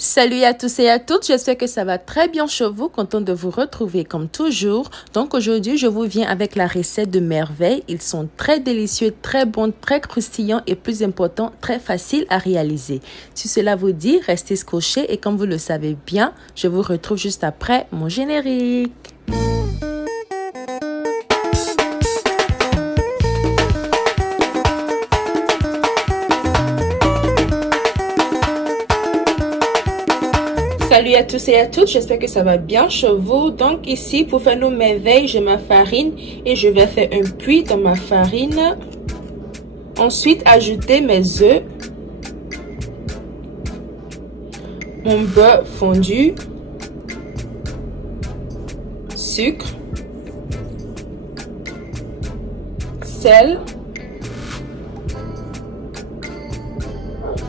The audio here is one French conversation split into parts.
Salut à tous et à toutes, j'espère que ça va très bien chez vous, content de vous retrouver comme toujours. Donc aujourd'hui, je vous viens avec la recette de merveille. Ils sont très délicieux, très bons, très croustillants et plus important, très faciles à réaliser. Si cela vous dit, restez scotchés et comme vous le savez bien, je vous retrouve juste après mon générique. Salut à tous et à toutes, j'espère que ça va bien chez vous. Donc ici, pour faire nos merveilles, j'ai ma farine et je vais faire un puits dans ma farine. Ensuite, ajouter mes œufs, mon beurre fondu, sucre, sel,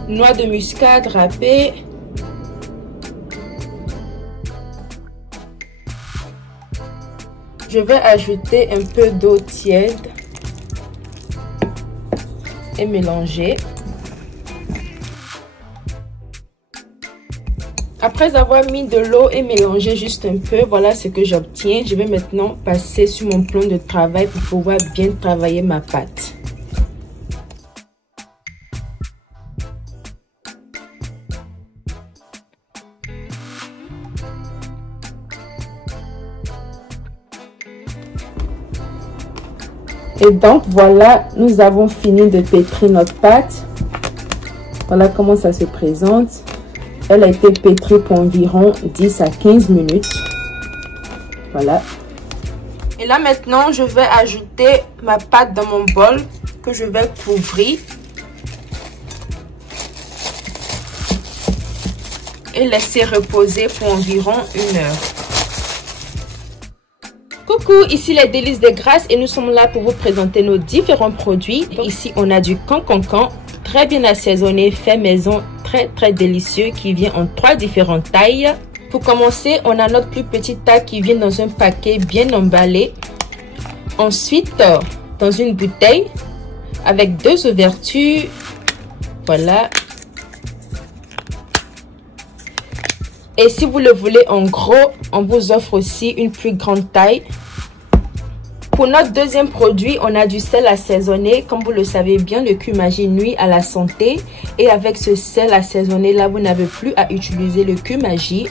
noix de muscade râpée, je vais ajouter un peu d'eau tiède et mélanger. Après avoir mis de l'eau et mélangé juste un peu, voilà ce que j'obtiens. Je vais maintenant passer sur mon plan de travail pour pouvoir bien travailler ma pâte. Et donc voilà, nous avons fini de pétrir notre pâte. Voilà comment ça se présente. Elle a été pétrie pour environ 10 à 15 minutes. Voilà. Et là maintenant, je vais ajouter ma pâte dans mon bol que je vais couvrir. Et laisser reposer pour environ 1 heure. Coucou, ici les Délices de Grâce et nous sommes là pour vous présenter nos différents produits. Ici, on a du cancancan, très bien assaisonné, fait maison, très délicieux, qui vient en 3 différentes tailles. Pour commencer, on a notre plus petite taille qui vient dans un paquet bien emballé. Ensuite, dans une bouteille avec 2 ouvertures. Voilà. Et si vous le voulez en gros, on vous offre aussi une plus grande taille. Pour notre deuxième produit, on a du sel assaisonné. Comme vous le savez bien, le cumin-magie nuit à la santé. Et avec ce sel assaisonné là, vous n'avez plus à utiliser le cumin-magie.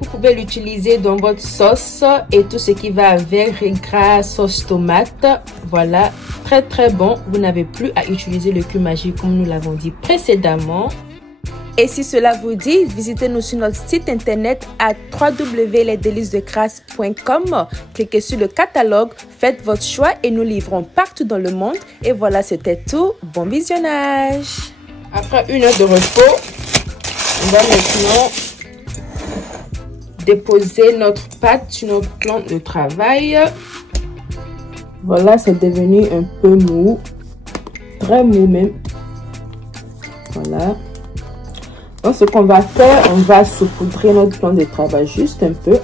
Vous pouvez l'utiliser dans votre sauce et tout ce qui va avec, riz gras, sauce tomate. Voilà, très bon. Vous n'avez plus à utiliser le cumin-magie comme nous l'avons dit précédemment. Et si cela vous dit, visitez-nous sur notre site internet à www.lesdelicesdegrace.com. Cliquez sur le catalogue, faites votre choix et nous livrons partout dans le monde. Et voilà, c'était tout. Bon visionnage. Après 1 heure de repos, on va maintenant déposer notre pâte sur notre plan de travail. Voilà, c'est devenu un peu mou. Très mou même. Voilà. Donc, ce qu'on va faire, on va saupoudrer notre plan de travail juste un peu.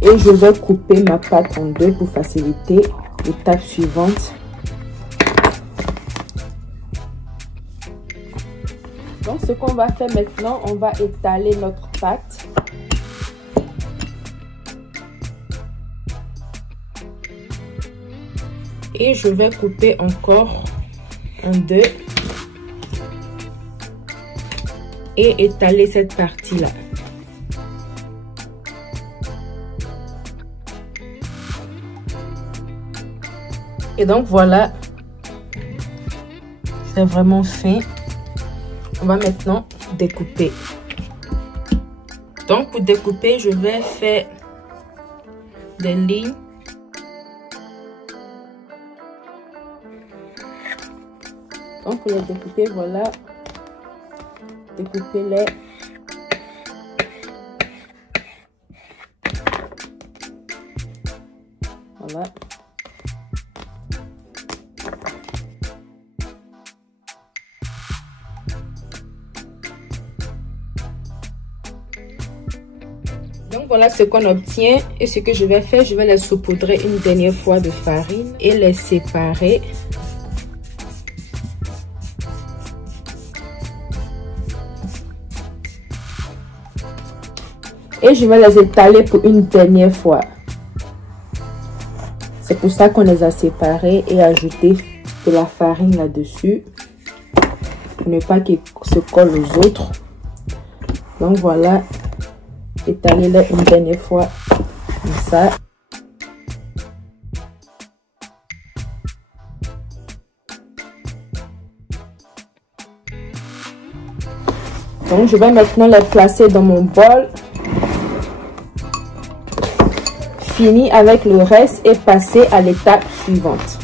Et je vais couper ma pâte en 2 pour faciliter l'étape suivante. Donc, ce qu'on va faire maintenant, on va étaler notre pâte. Et je vais couper encore en 2. Et étaler cette partie-là. Et donc voilà, c'est vraiment fin. On va maintenant découper. Donc pour découper, je vais faire des lignes. Donc pour les découper, voilà. Découpez-les. Voilà. Donc voilà ce qu'on obtient et ce que je vais faire, je vais les saupoudrer une dernière fois de farine et les séparer. Et je vais les étaler pour une dernière fois. C'est pour ça qu'on les a séparés et ajouté de la farine là-dessus. Pour ne pas qu'ils se collent aux autres. Donc voilà. Étalez-les une dernière fois. Comme ça. Donc je vais maintenant les placer dans mon bol. Fini avec le reste et passer à l'étape suivante.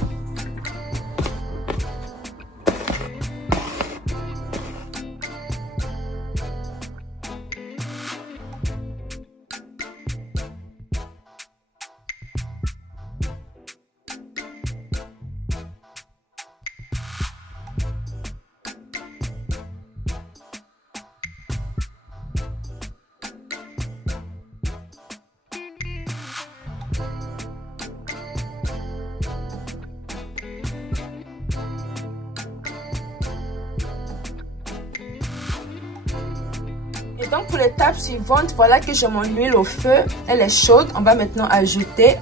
Et donc pour l'étape suivante, voilà que j'ai mon huile au feu. Elle est chaude. On va maintenant ajouter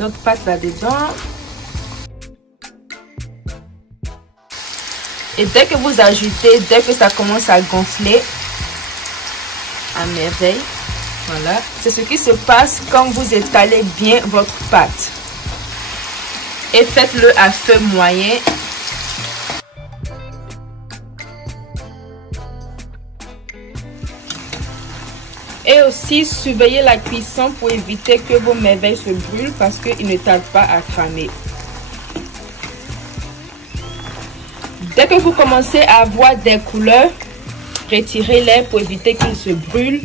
notre pâte là-dedans. Et dès que vous ajoutez, dès que ça commence à gonfler, à merveille, voilà. C'est ce qui se passe quand vous étalez bien votre pâte. Et faites-le à feu moyen. Et aussi, surveillez la cuisson pour éviter que vos merveilles se brûlent parce qu'ils ne tardent pas à cramer. Dès que vous commencez à avoir des couleurs, retirez-les pour éviter qu'ils se brûlent.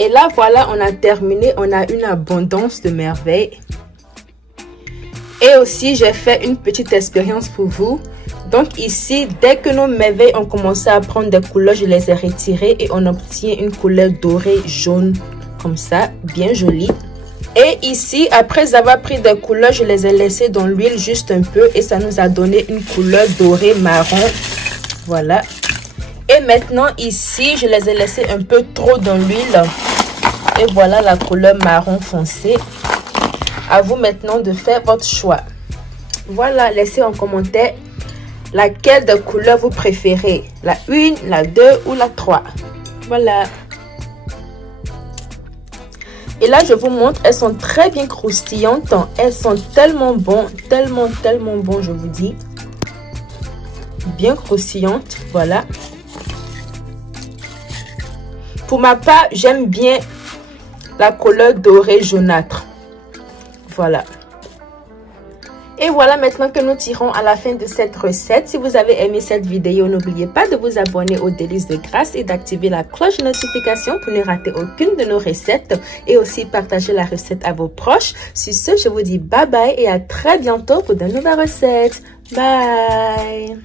Et là, voilà, on a terminé. On a une abondance de merveilles. Et aussi, j'ai fait une petite expérience pour vous. Donc ici, dès que nos merveilles ont commencé à prendre des couleurs, je les ai retirées et on obtient une couleur dorée jaune comme ça, bien jolie. Et ici, après avoir pris des couleurs, je les ai laissées dans l'huile juste un peu et ça nous a donné une couleur dorée marron. Voilà. Et maintenant ici, je les ai laissées un peu trop dans l'huile. Et voilà la couleur marron foncé. À vous maintenant de faire votre choix. Voilà, laissez en commentaire laquelle de couleur vous préférez. La 1, la 2 ou la 3. Voilà. Et là, je vous montre, elles sont très bien croustillantes. Elles sont tellement bonnes, tellement bon, je vous dis. Bien croustillantes, voilà. Pour ma part, j'aime bien la couleur dorée jaunâtre. Voilà. Et voilà maintenant que nous tirons à la fin de cette recette. Si vous avez aimé cette vidéo, n'oubliez pas de vous abonner aux Délices de Grâce et d'activer la cloche de notification pour ne rater aucune de nos recettes. Et aussi partager la recette à vos proches. Sur ce, je vous dis bye bye et à très bientôt pour de nouvelles recettes. Bye!